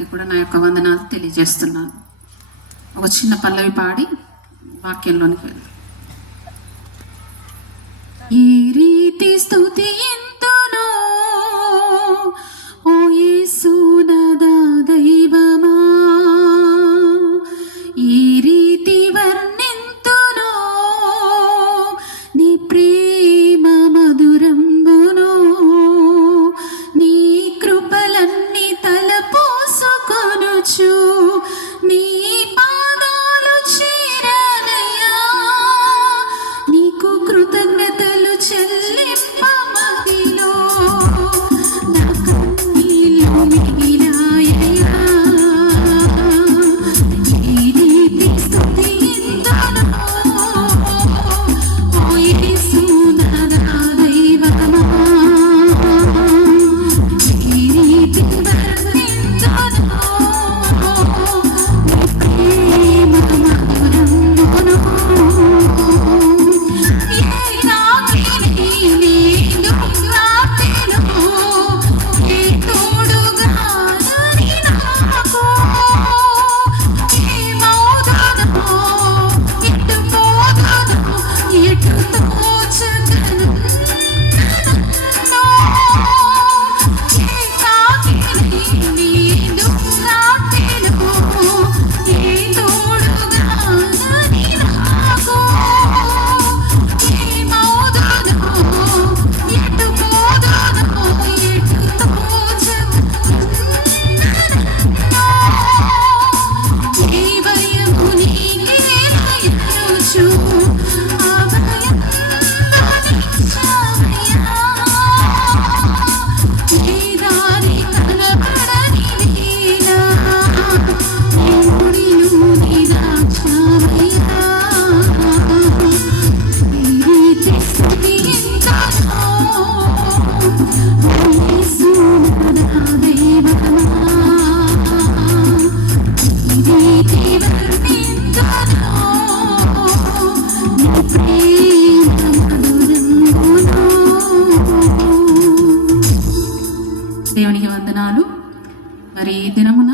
కూడా నా యొక్క వందనాలు తెలియజేస్తున్నాను. ఒక చిన్న పల్లవి పాడి వాక్యంలోనికి వెళ్దాం. ఈ రీతి స్తుతి ఎంతనో ఓ యేసు నాదా దైవమా, ఈ రీతి వర్ణింతునో నీ ప్రేమ మధురంబును, నీ కృపలన్నీ తలపోసుకొనుచు నీ పాదాలు చేరనయ్యా, నీకు కృతజ్ఞతలు చెల్లింపమదిలో నా కన్నీళ్ళు మిగిలాయయ్యా. ఈ రీతి స్తుతి ఎంతనో ఓ యేసు నాదా దైవమా, ఈ రీతి వర్ణింతునో నీ ప్రేమ మధురంబును. దేవునికి వందనాలు. మరి ఈ దినమున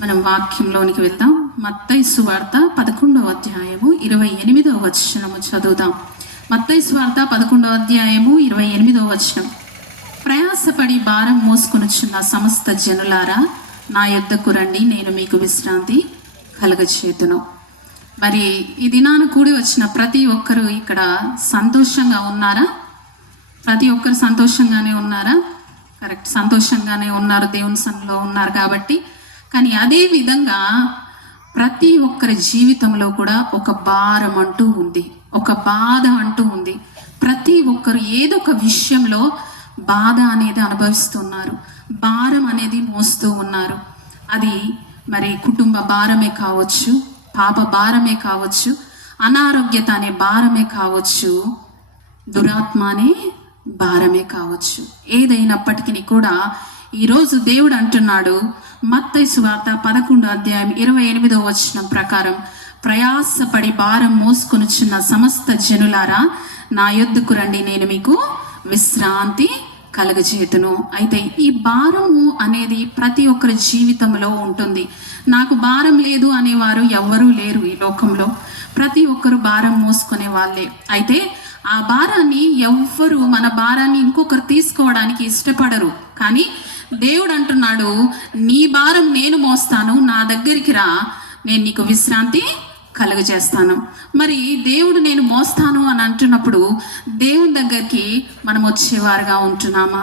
మనం వాక్యంలోనికి వెళ్దాం. మత్తయి సువార్త 11వ అధ్యాయము 28వ వచనము చదువుదాం. మత్తయి సువార్త 11వ అధ్యాయము 28వ వచనం. ప్రయాసపడి భారం మోసుకొనుచున్న సమస్త జనులారా నా యొద్దకు రండి, నేను మీకు విశ్రాంతి కలుగచేతును. మరి ఈ దినాన కూడి వచ్చిన ప్రతి ఒక్కరు ఇక్కడ సంతోషంగా ఉన్నారా? ప్రతి ఒక్కరు సంతోషంగానే ఉన్నారా? కరెక్ట్, సంతోషంగానే ఉన్నారు, దేవుని సన్నిధిలో ఉన్నారు కాబట్టి. కానీ అదే విధంగా ప్రతి ఒక్కరి జీవితంలో కూడా ఒక భారం అంటూ ఉంది, ఒక బాధ అంటూ ఉంది. ప్రతి ఒక్కరు ఏదో ఒక విషయంలో బాధ అనేది అనుభవిస్తున్నారు, భారం అనేది మోస్తూ ఉన్నారు. అది మరి కుటుంబ భారమే కావచ్చు, పాప భారమే కావచ్చు, అనారోగ్యత అనే భారమే కావచ్చు, దురాత్మ అనే భారమే కావచ్చు. ఏదైనప్పటికీ కూడా ఈరోజు దేవుడు అంటున్నాడు మత్తయి సువార్త 11వ అధ్యాయం 28వ వచనం ప్రకారం, ప్రయాసపడి భారం మోసుకొనుచున్న సమస్త జనులారా నా యొద్దకు రండి, నేను మీకు విశ్రాంతి కలుగజేతును. అయితే ఈ భారము అనేది ప్రతి ఒక్కరి జీవితంలో ఉంటుంది. నాకు భారం లేదు అనేవారు ఎవ్వరూ లేరు ఈ లోకంలో. ప్రతి ఒక్కరు భారం మోసుకునే వాళ్ళే. అయితే ఆ భారాన్ని ఎవ్వరు, మన భారాన్ని ఇంకొకరు తీసుకోవడానికి ఇష్టపడరు. కానీ దేవుడు అంటున్నాడు, నీ భారం నేను మోస్తాను, నా దగ్గరికి రా, నేను నీకు విశ్రాంతి కలుగజేస్తాను. మరి దేవుడు నేను మోస్తాను అని అంటున్నప్పుడు దేవుని దగ్గరికి మనం వచ్చేవారుగా ఉంటున్నామా?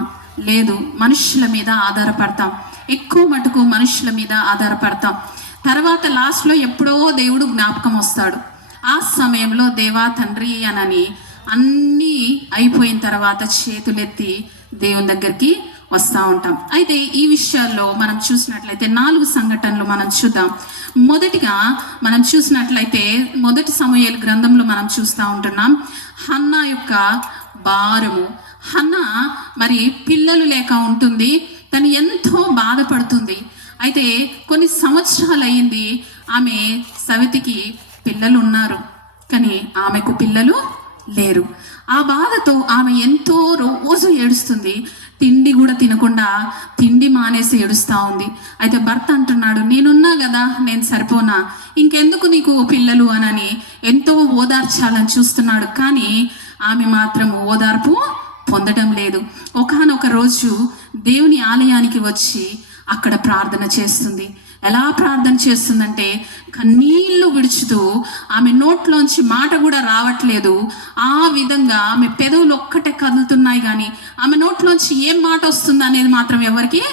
లేదు, మనుషుల మీద ఆధారపడతాం, ఎక్కువ మటుకు మనుషుల మీద ఆధారపడతాం. తర్వాత లాస్ట్లో ఎప్పుడో దేవుడు జ్ఞాపకం వస్తాడు. ఆ సమయంలో దేవా తండ్రి అనని అన్నీ అయిపోయిన తర్వాత చేతులెత్తి దేవుని దగ్గరికి వస్తూ ఉంటాం. అయితే ఈ విషయాల్లో మనం చూసినట్లయితే 4 సంఘటనలు మనం చూద్దాం. మొదటిగా మనం చూసినట్లయితే మొదటి సమూయేలు గ్రంథంలో మనం చూస్తూ ఉంటున్నాం హన్నా యొక్క భారము. హన్నా మరి పిల్లలు లేక ఉంటుంది, తను ఎంతో బాధపడుతుంది. అయితే కొన్ని సంవత్సరాలు అయింది, ఆమె సవితికి పిల్లలు ఉన్నారు, కానీ ఆమెకు పిల్లలు లేరు. ఆ బాధతో ఆమె ఎంతో రోజు ఏడుస్తుంది. తిండి కూడా తినకుండా తిండి మానేసి ఏడుస్తూ ఉంది. అయితే భర్త అంటున్నాడు, నేనున్నా కదా, నేను సరిపోనా, ఇంకెందుకు నీకు పిల్లలు అనని ఎంతో ఓదార్చాలని చూస్తున్నాడు. కానీ ఆమె మాత్రం ఓదార్పు పొందడం లేదు. ఒకానొక రోజు దేవుని ఆలయానికి వచ్చి అక్కడ ప్రార్థన చేస్తుంది. ఎలా ప్రార్థన చేస్తుందంటే కన్నీళ్లు విడుచుతూ, ఆమె నోట్లోంచి మాట కూడా రావట్లేదు. ఆ విధంగా ఆమె పెదవులు ఒక్కటే కదులుతున్నాయి, కానీ ఆమె నోట్లోంచి ఏం మాట వస్తుంది అనేది మాత్రం ఎవరికి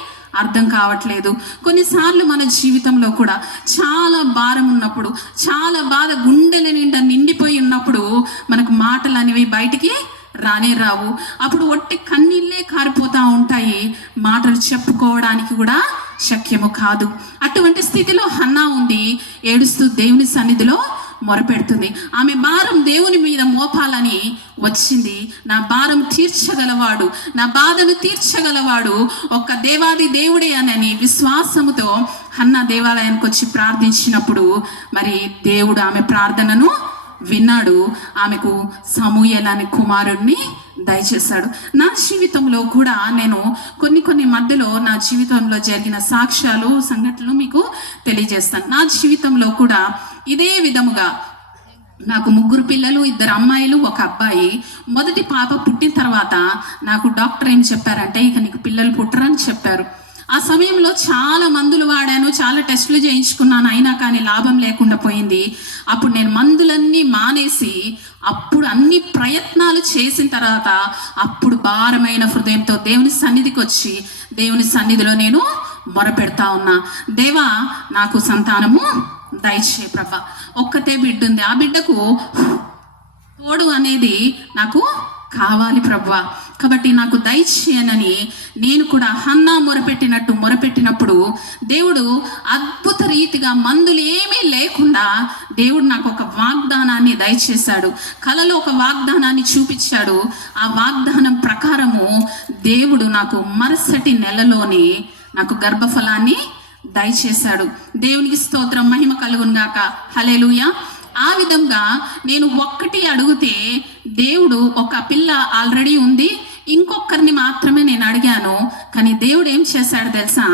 అర్థం కావట్లేదు. కొన్నిసార్లు మన జీవితంలో కూడా చాలా భారం ఉన్నప్పుడు, చాలా బాధ గుండెల నిండా నిండిపోయి ఉన్నప్పుడు మనకు మాటలు అనేవి బయటికి రానే రావు. అప్పుడు ఒట్టి కన్నీళ్ళే కారిపోతూ ఉంటాయి, మాటలు చెప్పుకోవడానికి కూడా శక్యము కాదు. అటువంటి స్థితిలో హన్నా ఉంది. ఏడుస్తూ దేవుని సన్నిధిలో మొరపెడుతుంది. ఆమె భారం దేవుని మీద మోపాలని వచ్చింది. నా భారం తీర్చగలవాడు, నా బాధను తీర్చగలవాడు ఒక్క దేవాది దేవుడే అని విశ్వాసముతో హన్నా దేవాలయానికి వచ్చి ప్రార్థించినప్పుడు మరి దేవుడు ఆమె ప్రార్థనను విన్నాడు. ఆమెకు సమూయేలు అనే కుమారుడిని దయచేశాడు. నా జీవితంలో కూడా నేను కొన్ని మధ్యలో నా జీవితంలో జరిగిన సాక్ష్యాలు, సంఘటనలు మీకు తెలియజేస్తాను. నా జీవితంలో కూడా ఇదే విధముగా నాకు 3 పిల్లలు, 2 అమ్మాయిలు, 1 అబ్బాయి. మొదటి పాప పుట్టిన తర్వాత నాకు డాక్టర్ ఏం చెప్పారంటే, ఇక నీకు పిల్లలు పుట్టరని చెప్పారు. ఆ సమయంలో చాలా మందులు వాడాను, చాలా టెస్టులు చేయించుకున్నాను, అయినా కానీ లాభం లేకుండా పోయింది. అప్పుడు నేను మందులన్నీ మానేసి అప్పుడు అన్ని ప్రయత్నాలు చేసిన తర్వాత అప్పుడు భారమైన హృదయంతో దేవుని సన్నిధికి వచ్చి దేవుని సన్నిధిలో నేను మొరపెడతా ఉన్నా, దేవా నాకు సంతానము దయచే ప్రభా, ఒక్కతే బిడ్డ ఉంది, ఆ బిడ్డకు తోడు అనేది నాకు కావాలి ప్రభువా, కాబట్టి నాకు దయచేయనని నేను కూడా హన్నా మొరపెట్టినప్పుడు దేవుడు అద్భుత రీతిగా మందులు ఏమీ లేకుండా దేవుడు నాకు ఒక వాగ్దానాన్ని దయచేశాడు. కలలో ఒక వాగ్దానాన్ని చూపించాడు. ఆ వాగ్దానం ప్రకారము దేవుడు నాకు మరుసటి నెలలోనే నాకు గర్భఫలాన్ని దయచేశాడు. దేవునికి స్తోత్రం, మహిమ కలుగును గాక. హల్లెలూయా. ఆ విధంగా నేను ఒక్కటి అడిగితే దేవుడు ఒక పిల్ల ఆల్రెడీ ఉంది, ఇంకొకరిని మాత్రమే నేను అడిగాను. కానీ దేవుడు ఏం చేశాడు తెలుసా,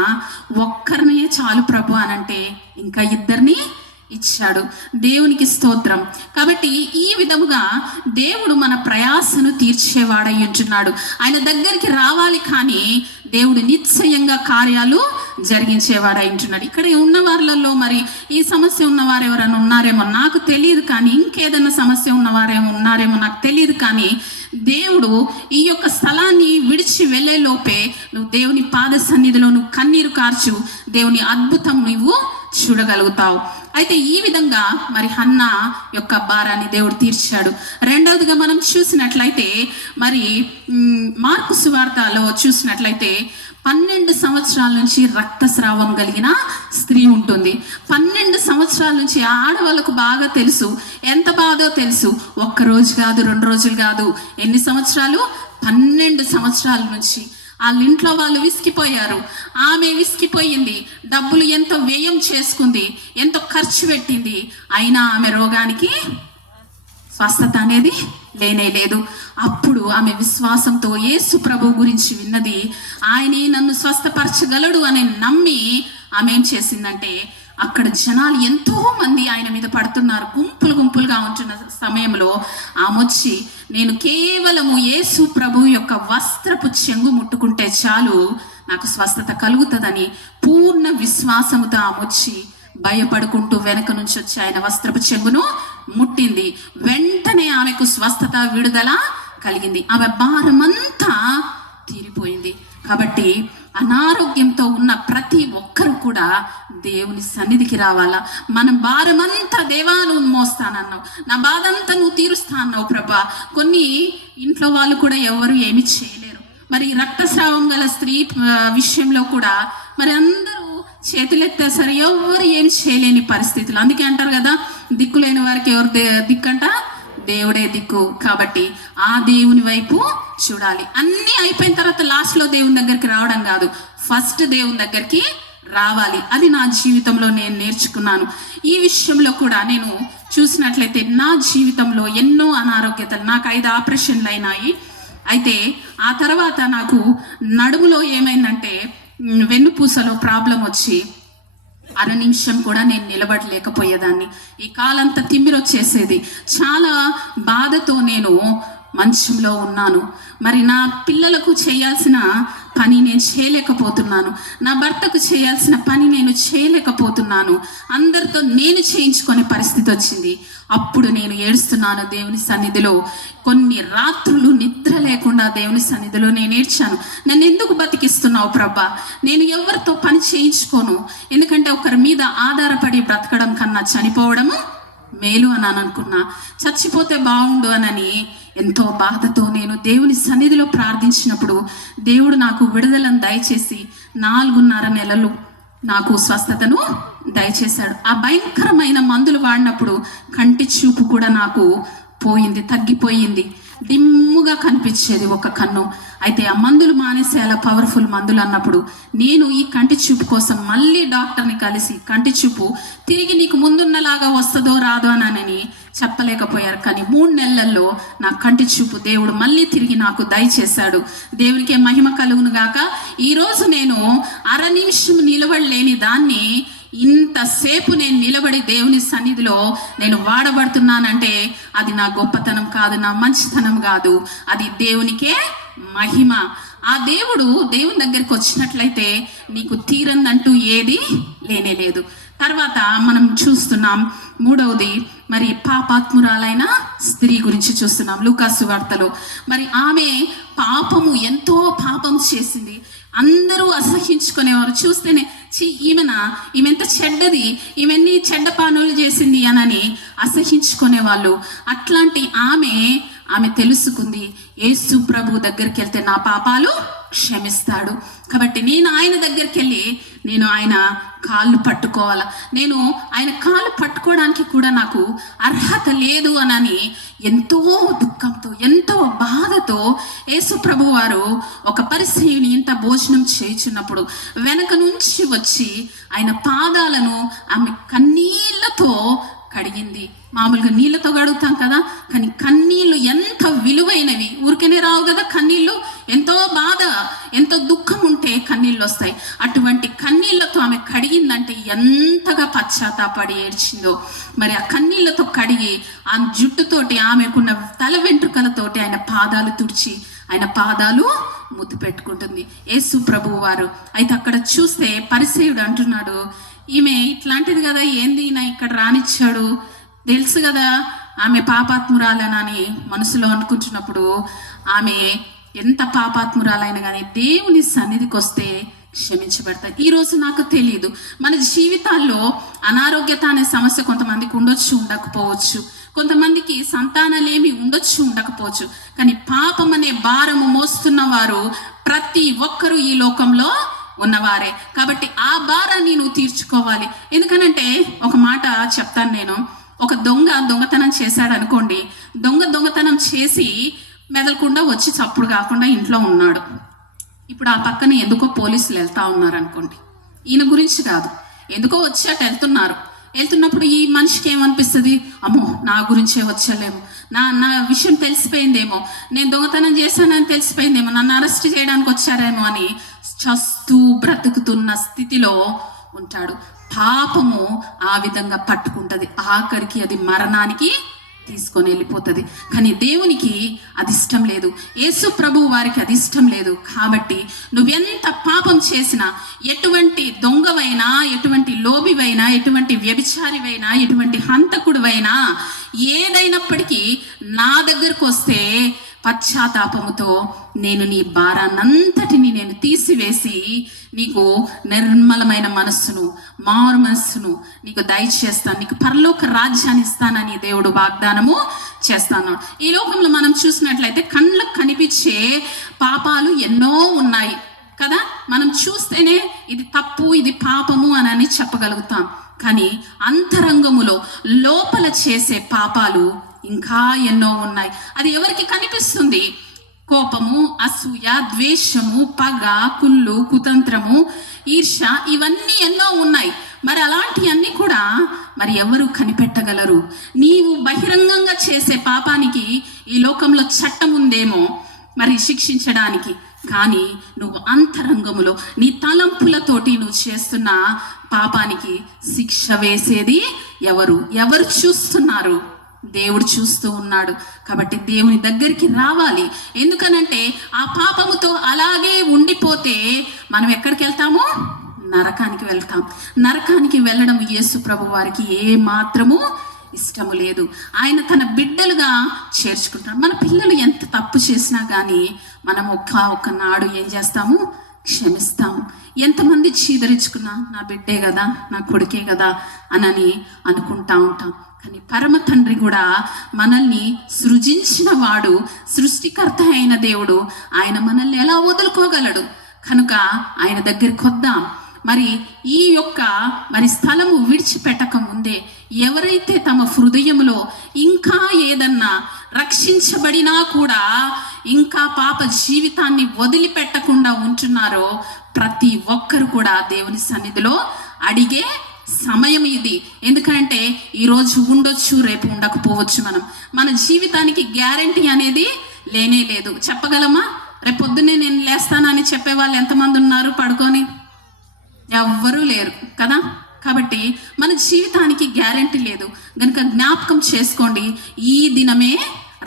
ఒక్కరినే చాలు ప్రభు అనంటే ఇంకా 2 ఇచ్చాడు. దేవునికి స్తోత్రం. కాబట్టి ఈ విధముగా దేవుడు మన ప్రయాసను తీర్చేవాడై ఉంటున్నాడు. ఆయన దగ్గరికి రావాలి, కానీ దేవుడు నిశ్చయంగా కార్యాలు జరిగించేవాడై ఉంటున్నాడు. ఇక్కడ ఉన్న వారిలో మరి ఈ సమస్య ఉన్నవారు ఎవరైనా ఉన్నారేమో నాకు తెలియదు, కానీ ఇంకేదైనా సమస్య ఉన్నవారేమో ఉన్నారేమో నాకు తెలియదు, కానీ దేవుడు ఈ యొక్క స్థలాన్ని విడిచి వెళ్ళే లోపే నువ్వు దేవుని పాద సన్నిధిలో నువ్వు కన్నీరు కార్చు, దేవుని అద్భుతం నువ్వు చూడగలుగుతావు. అయితే ఈ విధంగా మరి హన్నా యొక్క భారాన్ని దేవుడు తీర్చాడు. రెండవదిగా మనం చూసినట్లయితే మరి మార్కు సువార్తలో చూసినట్లయితే 12 సంవత్సరాల నుంచి రక్తస్రావం కలిగిన స్త్రీ ఉంటుంది. 12 సంవత్సరాల నుంచి ఆడవాళ్ళకు బాగా తెలుసు, ఎంత బాధో తెలుసు. 1 రోజు కాదు, 2 రోజులు కాదు, ఎన్ని సంవత్సరాలు, 12 సంవత్సరాల నుంచి వాళ్ళ ఇంట్లో వాళ్ళు విసిగిపోయారు, ఆమె విసిగిపోయింది, డబ్బులు ఎంతో వ్యయం చేసుకుంది, ఎంతో ఖర్చు పెట్టింది, అయినా ఆమె రోగానికి స్వస్థత అనేది లేనే లేదు. అప్పుడు ఆమె విశ్వాసంతో యేసు ప్రభు గురించి విన్నది, ఆయనే నన్ను స్వస్థపరచగలడు అని నమ్మి ఆమె ఏం చేసిందంటే, అక్కడ జనాలు ఎంతో మంది ఆయన మీద పడుతున్నారు, గుంపులుగా ఉంటున్న సమయంలో ఆమె వచ్చి, నేను కేవలము యేసు ప్రభు యొక్క వస్త్రపు చెంగు ముట్టుకుంటే చాలు నాకు స్వస్థత కలుగుతుందని పూర్ణ విశ్వాసముతో ఆమె వచ్చి భయపడుకుంటూ వెనక నుంచి వచ్చి ఆయన వస్త్రపు చెంగును ముట్టింది. వెంటనే ఆమెకు స్వస్థత, విడుదల కలిగింది. ఆమె భారమంతా తీరిపోయింది. కాబట్టి అనారోగ్యంతో ఉన్న ప్రతి ఒక్కరు కూడా దేవుని సన్నిధికి రావాలా. మన భారమంతా దేవా నువ్వు మోస్తానన్నావు, నా బాధ అంతా నువ్వు తీరుస్తా అన్నావు ప్రభా. కొన్ని ఇంట్లో వాళ్ళు కూడా ఎవరు ఏమి చేయలేరు. మరి రక్తస్రావం గల స్త్రీ విషయంలో కూడా మరి అందరూ చేతులెత్తేసరి ఎవరు ఏం చేయలేని పరిస్థితులు. అందుకే అంటారు కదా, దిక్కులేని వారికి ఎవరు దిక్కంట, దేవుడే దిక్కు. కాబట్టి ఆ దేవుని వైపు చూడాలి. అన్నీ అయిపోయిన తర్వాత లాస్ట్లో దేవుని దగ్గరికి రావడం కాదు, ఫస్ట్ దేవుని దగ్గరికి రావాలి. అది నా జీవితంలో నేను నేర్చుకున్నాను. ఈ విషయంలో కూడా నేను చూసినట్లయితే నా జీవితంలో ఎన్నో అనారోగ్యతలు, నాకు 5 ఆపరేషన్లు అయినాయి. అయితే ఆ తర్వాత నాకు నడుములో ఏమైందంటే వెన్నుపూసలో ప్రాబ్లం వచ్చి అర నిమిషం కూడా నేను నిలబడలేకపోయేదాన్ని. ఈ కాలంతా తిమ్మిరొచ్చేసేది. చాలా బాధతో నేను మంచంలో ఉన్నాను. మరి నా పిల్లలకు చేయాల్సిన పని నేను చేయలేకపోతున్నాను, నా భర్తకు చేయాల్సిన పని నేను చేయలేకపోతున్నాను, అందరితో నేను చేయించుకునే పరిస్థితి వచ్చింది. అప్పుడు నేను ఏడుస్తున్నాను దేవుని సన్నిధిలో. కొన్ని రాత్రులు నిద్ర లేకుండా దేవుని సన్నిధిలో నేను ఏడ్చాను. నన్ను ఎందుకు బతికిస్తున్నావు ప్రభా? నేను ఎవరితో పని చేయించుకోను, ఎందుకంటే ఒకరి మీద ఆధారపడి బ్రతకడం కన్నా చనిపోవడము మేలు అని అనుకున్నా. చచ్చిపోతే బాగుండు అనని ఎంతో బాధతో నేను దేవుని సన్నిధిలో ప్రార్థించినప్పుడు దేవుడు నాకు విడుదలను దయచేసి 4.5 నెలలు నాకు స్వస్థతను దయచేశాడు. ఆ భయంకరమైన మందులు వాడినప్పుడు కంటి చూపు కూడా నాకు పోయింది, తగ్గిపోయింది. డిమ్ముగా కనిపించేది ఒక కన్ను. అయితే ఆ మందులు మానేసి అలా పవర్ఫుల్ మందులు అన్నప్పుడు నేను ఈ కంటి చూపు కోసం మళ్ళీ డాక్టర్ని కలిసి కంటి చూపు తిరిగి నీకు ముందున్నలాగా వస్తుందో రాదో అని చెప్పలేకపోయారు. కానీ 3 నెలల్లో నా కంటి చూపు దేవుడు మళ్ళీ తిరిగి నాకు దయచేశాడు. దేవునికే మహిమ కలుగును గాక. ఈరోజు నేను అర నిమిషం నిలబడలేని దాన్ని ఇంతసేపు నేను నిలబడి దేవుని సన్నిధిలో నేను వాడబడుతున్నానంటే అది నా గొప్పతనం కాదు, నా మంచితనం కాదు, అది దేవునికే మహిమ. ఆ దేవుని దగ్గరికి వచ్చినట్లయితే నీకు తీరందంటూ ఏది లేనే లేదు. తర్వాత మనం చూస్తున్నాం 3వది, మరి పాపాత్మురాలైన స్త్రీ గురించి చూస్తున్నాం లూకాసు వార్తలో. మరి ఆమె ఎంతో పాపం చేసింది. అందరూ అసహించుకునేవారు. చూస్తేనే ఈమెంత చెడ్డది, ఈమెన్ని చెడ్డ పనులు చేసింది అని అసహించుకునేవాళ్ళు. అట్లాంటి ఆమె తెలుసుకుంది, యేసు ప్రభు దగ్గరికి వెళ్తే నా పాపాలు క్షమిస్తాడు. కాబట్టి నేను ఆయన దగ్గరికి వెళ్ళి నేను ఆయన కాళ్ళు పట్టుకోవాలా, నేను ఆయన కాళ్ళు పట్టుకోవడానికి కూడా నాకు అర్హత లేదు అని ఎంతో దుఃఖంతో ఎంతో బాధతో యేసు ప్రభు వారు ఒక పరిసయ్యుని ఇంత భోజనం చేయుచున్నప్పుడు వెనక నుంచి వచ్చి ఆయన పాదాలను ఆమె కన్నీళ్లతో కడిగింది. మామూలుగా నీళ్ళతో కడుగుతాం కదా, కానీ కన్నీళ్ళు ఎంత విలువైనవి. ఊరికేనే రావు కదా కన్నీళ్ళు. ఎంతో బాధ, ఎంతో దుఃఖం ఉంటే కన్నీళ్ళు వస్తాయి. అటువంటి కన్నీళ్లతో ఆమె కడిగిందంటే ఎంతగా పశ్చాత్తాపడి ఏడ్చిందో. మరి ఆ కన్నీళ్లతో కడిగి ఆ జుట్టుతోటి ఆమెకున్న తల వెంట్రుకలతోటి ఆయన పాదాలు తుడిచి ఆయన పాదాలు ముద్దు పెట్టుకుంటుంది యేసు ప్రభువు వారు. అయితే అక్కడ చూస్తే పరిసయ్యుడు అంటున్నాడు, ఈమె ఇట్లాంటిది కదా, ఏంది ఈయన ఇక్కడ రానిచ్చాడు, తెలుసు కదా ఆమె పాపాత్మురాలనని మనసులో అనుకుంటున్నప్పుడు ఆమె ఎంత పాపాత్మురాలైనా కానీ దేవుని సన్నిధికి వస్తే క్షమించబడతాయి. ఈరోజు నాకు తెలియదు, మన జీవితాల్లో అనారోగ్యత అనే సమస్య కొంతమందికి ఉండొచ్చు, ఉండకపోవచ్చు. కొంతమందికి సంతానాలేమి ఉండొచ్చు, ఉండకపోవచ్చు. కానీ పాపం అనే భారము మోస్తున్న వారు ప్రతి ఒక్కరూ ఈ లోకంలో ఉన్నవారే. కాబట్టి ఆ భారాన్ని నువ్వు తీర్చుకోవాలి. ఎందుకనంటే ఒక మాట చెప్తాను నేను. ఒక దొంగతనం చేశాడు అనుకోండి, దొంగతనం చేసి మెదలకుండా వచ్చి చప్పుడు కాకుండా ఇంట్లో ఉన్నాడు. ఇప్పుడు ఆ పక్కన ఎందుకో పోలీసులు వెళ్తా ఉన్నారు అనుకోండి, ఈయన గురించి కాదు, ఎందుకో వచ్చాట వెళ్తున్నప్పుడు ఈ మనిషికి ఏమనిపిస్తుంది, అమ్మో నా గురించే వచ్చాలేమో, నా విషయం తెలిసిపోయిందేమో, నేను దొంగతనం చేశానని తెలిసిపోయిందేమో, నన్ను అరెస్ట్ చేయడానికి వచ్చారేమో అని చస్తూ బ్రతుకుతున్న స్థితిలో ఉంటాడు. పాపము ఆ విధంగా పట్టుకుంటుంది, ఆఖరికి అది మరణానికి తీసుకొని వెళ్ళిపోతుంది. కానీ దేవునికి అది ఇష్టం లేదు, యేసు ప్రభు వారికి అది ఇష్టం లేదు. కాబట్టి నువ్వెంత పాపం చేసినా, ఎటువంటి దొంగవైనా, ఎటువంటి లోబివైనా, ఎటువంటి వ్యభిచారివైనా, ఎటువంటి హంతకుడివైనా, ఏదైనప్పటికీ నా దగ్గరకు వస్తే పశ్చాత్తాపముతో నేను నీ భారాన్నంతటిని నేను తీసివేసి నీకు నిర్మలమైన మనస్సును, మారు మనస్సును నీకు దయచేస్తాను, నీకు పరలోక రాజ్యాన్ని ఇస్తానని దేవుడు వాగ్దానము చేస్తాను. ఈ లోకంలో మనం చూసినట్లయితే కళ్ళకు కనిపించే పాపాలు ఎన్నో ఉన్నాయి కదా. మనం చూస్తేనే ఇది తప్పు, ఇది పాపము అని చెప్పగలుగుతాం. కానీ అంతరంగములో లోపల చేసే పాపాలు ఇంకా ఎన్నో ఉన్నాయి. అది ఎవరికి కనిపిస్తుంది? కోపము, అసూయ, ద్వేషము, పగ, కుళ్ళు, కుతంత్రము, ఈర్ష్య, ఇవన్నీ ఎన్నో ఉన్నాయి. మరి అలాంటివన్నీ కూడా మరి ఎవరు కనిపెట్టగలరు? నీవు బహిరంగంగా చేసే పాపానికి ఈ లోకంలో చట్టం ఉందేమో, మరి శిక్షించడానికి. కానీ నువ్వు అంతరంగములో నీ తలంపులతోటి నువ్వు చేస్తున్న పాపానికి శిక్ష వేసేది ఎవరు చూస్తున్నారు? దేవుడు చూస్తూ ఉన్నాడు. కాబట్టి దేవుని దగ్గరికి రావాలి. ఎందుకనంటే ఆ పాపముతో అలాగే ఉండిపోతే మనం ఎక్కడికి వెళ్తాము? నరకానికి వెళ్తాం. నరకానికి వెళ్ళడం యేసు ప్రభు వారికి ఏ మాత్రము ఇష్టము లేదు. ఆయన తన బిడ్డలుగా చేర్చుకుంటాడు. మన పిల్లలు ఎంత తప్పు చేసినా కానీ మనం ఒక్క నాడు ఏం చేస్తాము? క్షమిస్తాము. ఎంతమంది చీదరించుకున్నా నా బిడ్డే కదా, నా కొడుకే కదా అని అనుకుంటా ఉంటాం. కానీ పరమ తండ్రి కూడా మనల్ని సృజించిన వాడు, సృష్టికర్త అయిన దేవుడు, ఆయన మనల్ని ఎలా వదులుకోగలడు? కనుక ఆయన దగ్గరికి వద్దాం. మరి ఈ యొక్క స్థలము విడిచిపెట్టక ముందే ఎవరైతే తమ హృదయములో ఇంకా ఏదన్నా రక్షించబడినా కూడా ఇంకా పాప జీవితాన్ని వదిలిపెట్టకుండా ఉంటున్నారో ప్రతి ఒక్కరు కూడా దేవుని సన్నిధిలో అడిగే సమయం ఇది. ఎందుకంటే ఈరోజు ఉండొచ్చు, రేపు ఉండకపోవచ్చు. మన జీవితానికి గ్యారంటీ అనేది లేనే లేదు. చెప్పగలమా? రేపు పొద్దున్నే నేను లేస్తానని చెప్పేవాళ్ళు ఎంతమంది ఉన్నారు? పడుకొని ఎవ్వరూ లేరు కదా. కాబట్టి మన జీవితానికి గ్యారంటీ లేదు. కనుక జ్ఞాపకం చేసుకోండి, ఈ దినమే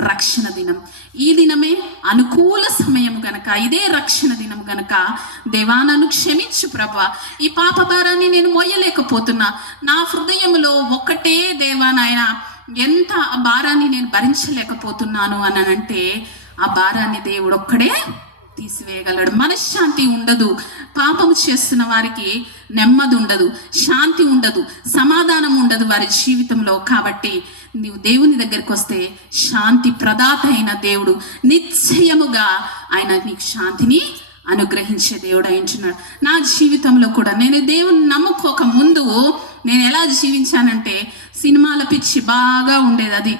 రక్షణ దినం, ఈ దినమే అనుకూల సమయం గనక, ఇదే రక్షణ దినం గనక దేవా నన్ను క్షమించు ప్రభా, ఈ పాప భారాన్ని నేను మోయలేకపోతున్నా. నా హృదయంలో ఒక్కటే దేవా నాయన, ఎంత ఆ భారాన్ని నేను భరించలేకపోతున్నాను అని అంటే ఆ భారాన్ని దేవుడు ఒక్కడే తీసివేయగలడు. మనశ్శాంతి ఉండదు. పాపము చేస్తున్న వారికి నెమ్మది ఉండదు, శాంతి ఉండదు, సమాధానం ఉండదు వారి జీవితంలో. కాబట్టి నీవు దేవుని దగ్గరికి వస్తే శాంతి ప్రదాత అయిన దేవుడు నిశ్చయముగా ఆయన నీకు శాంతిని అనుగ్రహించే దేవుడు అయించున్నాడు. నా జీవితంలో కూడా నేను దేవుని నమ్ముకోక ముందు నేను ఎలా జీవించానంటే సినిమాల పిచ్చి బాగా ఉండేది. అది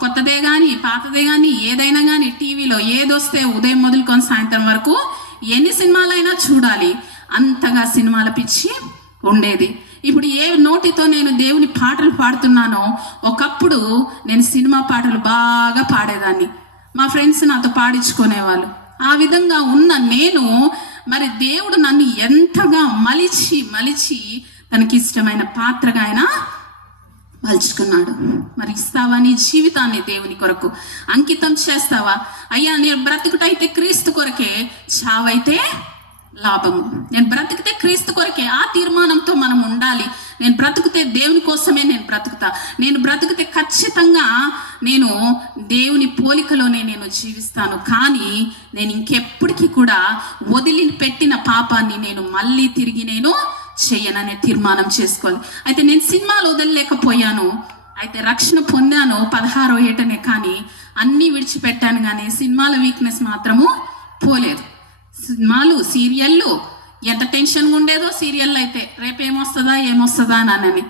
కొత్తదే కానీ పాతదే కానీ ఏదైనా కానీ టీవీలో ఏదొస్తే ఉదయం మొదలుకొని సాయంత్రం వరకు ఎన్ని సినిమాలైనా చూడాలి, అంతగా సినిమాల పిచ్చి ఉండేది. ఇప్పుడు ఏ నోటితో నేను దేవుని పాటలు పాడుతున్నానో ఒకప్పుడు నేను సినిమా పాటలు బాగా పాడేదాన్ని. మా ఫ్రెండ్స్ నాతో పాడించుకునేవాళ్ళు. ఆ విధంగా ఉన్న నేను మరి దేవుడు నన్ను ఎంతగా మలిచి తనకి ఇష్టమైన పాత్రగా ఆయన మలుచుకున్నాడు. మరి ఇస్తావా నీ జీవితాన్ని దేవుని కొరకు అంకితం చేస్తావా? అయ్యా నేను బ్రతుకుటైతే క్రీస్తు కొరకే, చావైతే లాభము. నేను బ్రతికితే క్రీస్తు కొరకే, ఆ తీర్మానంతో మనం ఉండాలి. నేను బ్రతుకుతే దేవుని కోసమే నేను బ్రతుకుతా. నేను బ్రతుకుతే ఖచ్చితంగా నేను దేవుని పోలికలోనే నేను జీవిస్తాను. కానీ నేను ఇంకెప్పటికీ కూడా వదిలిపెట్టిన పాపాన్ని నేను మళ్ళీ తిరిగి నేను చెయ్యననే తీర్మానం చేసుకోవాలి. అయితే నేను సినిమాలు వదలలేకపోయాను, అయితే రక్షణ పొందాను 16వ ఏటనే, కానీ అన్నీ విడిచిపెట్టాను. కానీ సినిమాల వీక్నెస్ మాత్రము పోలేదు. సినిమాలు, సీరియళ్ళు ఎంత టెన్షన్గా ఉండేదో సీరియల్ అయితే, రేపు ఏమొస్తుందా అని.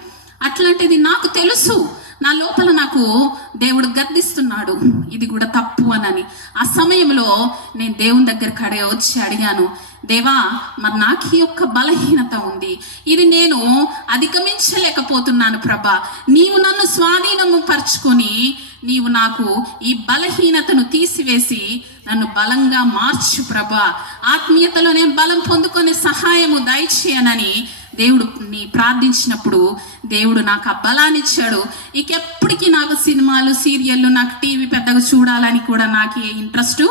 అట్లాంటిది నాకు తెలుసు, నా లోపల నాకు దేవుడు గద్దిస్తున్నాడు, ఇది కూడా తప్పు అని. ఆ సమయంలో నేను దేవుని దగ్గర కడే వచ్చి అడిగాను, దేవా మరి నాకు ఈ యొక్క బలహీనత ఉంది, ఇది నేను అధిగమించలేకపోతున్నాను ప్రభా, నీవు నన్ను స్వాధీనము పరుచుకొని నీవు నాకు ఈ బలహీనతను తీసివేసి నన్ను బలంగా మార్చు ప్రభా, ఆత్మీయతలో నేను బలం పొందుకొని సహాయము దయచేయనని దేవుడు నీ ప్రార్థించినప్పుడు దేవుడు నాకు ఆ బలాన్ని ఇచ్చాడు. ఇంకెప్పటికీ నాకు సినిమాలు, సీరియళ్ళు, నాకు టీవీ పెద్దగా చూడాలని కూడా నాకు ఏ ఇంట్రెస్టు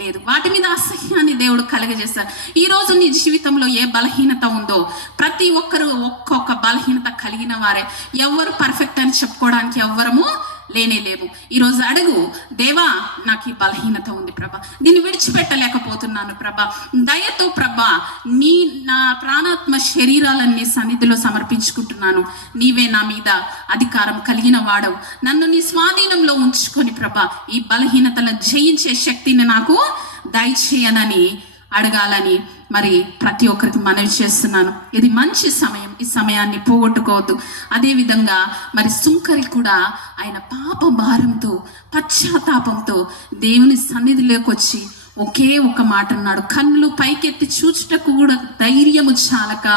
లేదు. వాటి మీద అసహ్యాన్ని దేవుడు కలగజేస్తాడు. ఈరోజు నీ జీవితంలో ఏ బలహీనత ఉందో, ప్రతి ఒక్కరు ఒక్కొక్క బలహీనత కలిగిన వారే. ఎవరు పర్ఫెక్ట్ అని చెప్పుకోవడానికి ఎవ్వరము లేనేలేము. ఈరోజు అడుగు, దేవా నాకు ఈ బలహీనత ఉంది ప్రభా, దీన్ని విడిచిపెట్టలేకపోతున్నాను ప్రభా, దయతో ప్రభా నా ప్రాణాత్మ శరీరాలన్నీ సన్నిధిలో సమర్పించుకుంటున్నాను. నీవే నా మీద అధికారం కలిగిన వాడవు, నన్ను నీ స్వాధీనంలో ఉంచుకొని ప్రభా ఈ బలహీనతలను జయించే శక్తిని నాకు దయచేయనని అడగాలని మరి ప్రతి ఒక్కరికి మనవి చేస్తున్నాను. ఇది మంచి సమయం, ఈ సమయాన్ని పోగొట్టుకోవద్దు. అదేవిధంగా మరి సుంకరి కూడా ఆయన పాప భారంతో, పశ్చాత్తాపంతో దేవుని సన్నిధిలోకి వచ్చి ఒకే ఒక మాట అన్నాడు. కన్నులు పైకెత్తి చూచుటకు కూడా ధైర్యము చాలక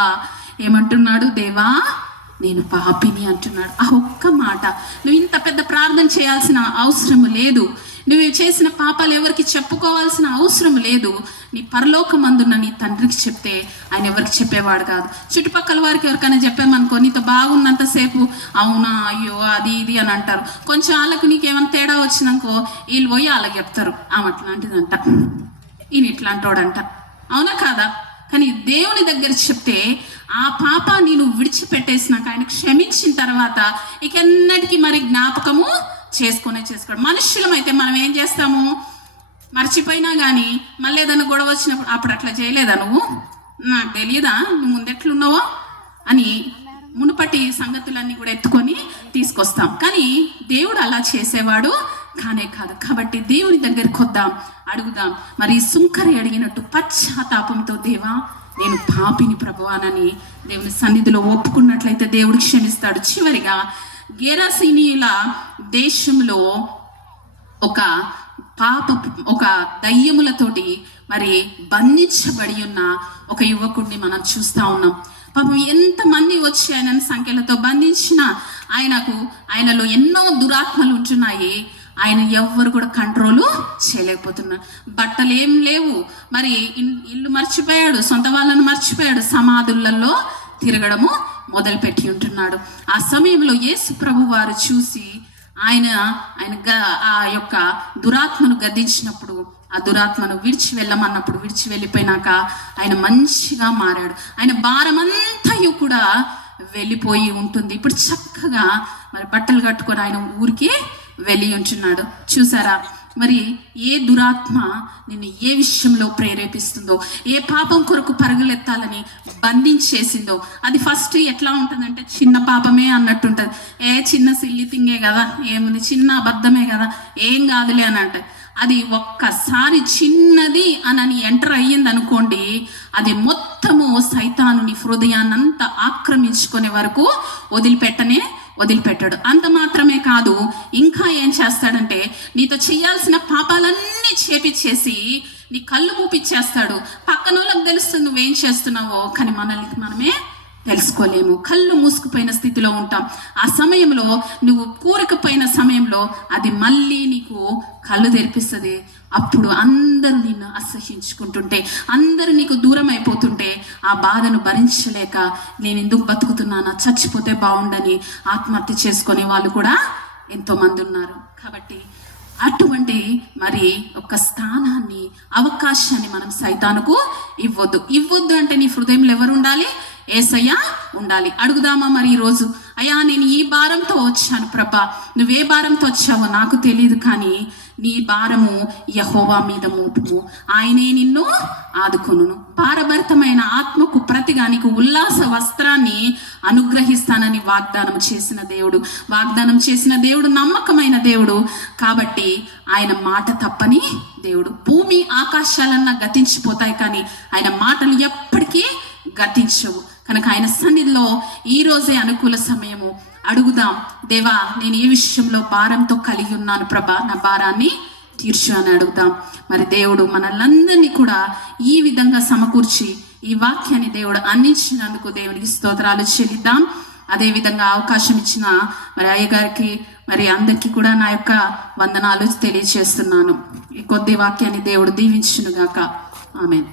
ఏమంటున్నాడు, దేవా నేను పాపిని అంటున్నాడు. ఆ ఒక్క మాట, నువ్వు ఇంత పెద్ద ప్రార్థన చేయాల్సిన అవసరం లేదు, నువ్వు చేసిన పాపాలు ఎవరికి చెప్పుకోవాల్సిన అవసరం లేదు. నీ పరలోకమందున్న నీ తండ్రికి చెప్తే ఆయన ఎవరికి చెప్పేవాడు కాదు. చుట్టుపక్కల వారికి ఎవరికైనా చెప్పామనుకో, నీతో బాగున్నంతసేపు అవునా అయ్యో అది ఇది అని అంటారు. కొంచెం వాళ్ళకు నీకేమైనా తేడా వచ్చినాకో వీళ్ళు పోయి వాళ్ళకి చెప్తారు, ఆమె అట్లాంటిదంట, ఈయన ఇట్లాంటోడంట. అవునా కాదా? కానీ దేవుని దగ్గర చెప్తే ఆ పాపాన్ని నువ్వు విడిచిపెట్టేసినాక ఆయన క్షమించిన తర్వాత ఇక ఎన్నటికీ మరి జ్ఞాపకము చేసుకోడు. మనుషులమైతే మనం ఏం చేస్తాము, మర్చిపోయినా కానీ మళ్ళీ ఏదైనా గొడవ వచ్చినప్పుడు అప్పుడు అట్లా చేయలేదా నువ్వు, నాకు తెలియదా నువ్వు ముందెట్లున్నావో అని మునుపటి సంగతులన్నీ కూడా ఎత్తుకొని తీసుకొస్తాం. కానీ దేవుడు అలా చేసేవాడు కానే కాదు. కాబట్టి దేవుని దగ్గరికి వద్దాం, అడుగుదాం. మరి సుంకరి అడిగినట్టు పశ్చాత్తాపంతో, దేవా నేను పాపిని ప్రభువానని దేవుని సన్నిధిలో ఒప్పుకున్నట్లయితే దేవుడు క్షమిస్తాడు. చివరిగా గెరాసీనీయుల దేశంలో ఒక దయ్యములతోటి మరి బంధించబడి ఉన్న ఒక యువకుడిని మనం చూస్తూ ఉన్నాం. పాపం ఎంతమంది వచ్చి ఆయనను సంఖ్యలతో బంధించిన ఆయనలో ఎన్నో దురాత్మలు ఉంటున్నాయి. ఆయన ఎవ్వరు కూడా కంట్రోలు చేయలేకపోతున్నారు. బట్టలు ఏం లేవు, మరి ఇల్లు మర్చిపోయాడు, సొంత వాళ్ళను మర్చిపోయాడు, సమాధులలో తిరగడము మొదలుపెట్టి ఉంటున్నాడు. ఆ సమయంలో యేసు ప్రభు వారు చూసి ఆయన ఆ యొక్క దురాత్మను గద్దించినప్పుడు, ఆ దురాత్మను విడిచి వెళ్ళమన్నప్పుడు విడిచి వెళ్ళిపోయినాక ఆయన మంచిగా మారాడు. ఆయన భారమంతయు కూడా వెళ్ళిపోయి ఉంటుంది. ఇప్పుడు చక్కగా మరి బట్టలు కట్టుకొని ఆయన ఊరికి వెళ్ళి ఉంటున్నాడు. చూసారా, మరి ఏ దురాత్మ నిన్ను ఏ విషయంలో ప్రేరేపిస్తుందో, ఏ పాపం కొరకు పరుగులెత్తాలని బంధించేసిందో, అది ఫస్ట్ ఎట్లా ఉంటుందంటే చిన్న పాపమే అన్నట్టు ఉంటుంది. చిన్న సిల్లి థింగే కదా, ఏముంది, చిన్న అబద్ధమే కదా, ఏం కాదులే అని అంటే, అది ఒక్కసారి చిన్నది అని ఎంటర్ అయ్యింది అనుకోండి, అది మొత్తము సైతానుని హృదయాన్నంతా ఆక్రమించుకునే వరకు వదిలిపెట్టాడు. అంత మాత్రమే కాదు, ఇంకా ఏం చేస్తాడంటే నీతో చేయాల్సిన పాపాలన్నీ చేపించేసి నీ కళ్ళు మూపిచ్చేస్తాడు. పక్కన వాళ్ళకి తెలుస్తుంది నువ్వేం చేస్తున్నావో, కానీ మనమే తెలుసుకోలేము. కళ్ళు మూసుకుపోయిన స్థితిలో ఉంటాం. ఆ సమయంలో నువ్వు కూరకపోయిన సమయంలో అది మళ్ళీ నీకు కళ్ళు తెరిపిస్తుంది. అప్పుడు అందరూ నిన్ను అసహ్యించుకుంటుంటే, అందరూ నీకు దూరం అయిపోతుంటే, ఆ బాధను భరించలేక నేను ఎందుకు బతుకుతున్నానా, చచ్చిపోతే బాగుండని ఆత్మహత్య చేసుకునే వాళ్ళు కూడా ఎంతోమంది ఉన్నారు. కాబట్టి అటువంటి మరి ఒక స్థానాన్ని, అవకాశాన్ని మనం సైతానుకు ఇవ్వద్దు అంటే నీ హృదయంలో ఎవరు ఉండాలి? యేసయ్య ఉండాలి. అడుగుదామా మరి ఈరోజు, అయ్యా నేను ఈ భారంతో వచ్చాను ప్రభా, నువ్వే భారంతో వచ్చావో నాకు తెలియదు, కానీ నీ భారము యెహోవా మీద మోపుము, ఆయనే నిన్ను ఆదుకొనును. భారభరితమైన ఆత్మకు ప్రతిగా నీకు ఉల్లాస వస్త్రాన్ని అనుగ్రహిస్తానని వాగ్దానం చేసిన దేవుడు నమ్మకమైన దేవుడు. కాబట్టి ఆయన మాట తప్పని దేవుడు. భూమి ఆకాశాలన్నా గతించిపోతాయి, కానీ ఆయన మాటలు ఎప్పటికీ గతించవు. కనుక ఆయన సన్నిధిలో ఈ రోజే అనుకూల సమయము. అడుగుదాం, దేవా నేను ఏ విషయంలో భారంతో కలిగి ఉన్నాను ప్రభా, నా భారాన్ని తీర్చు అని అడుగుదాం. మరి దేవుడు మనల్నందరినీ కూడా ఈ విధంగా సమకూర్చి ఈ వాక్యాన్ని దేవుడు అందించినందుకు దేవునికి స్తోత్రాలు చెల్లిద్దాం. అదేవిధంగా అవకాశం ఇచ్చిన మరి అయ్యగారికి మరి అందరికీ కూడా నా యొక్క వందనాలు తెలియజేస్తున్నాను. ఈ కొద్ది వాక్యాన్ని దేవుడు దీవించునుగాక. ఆమేన్.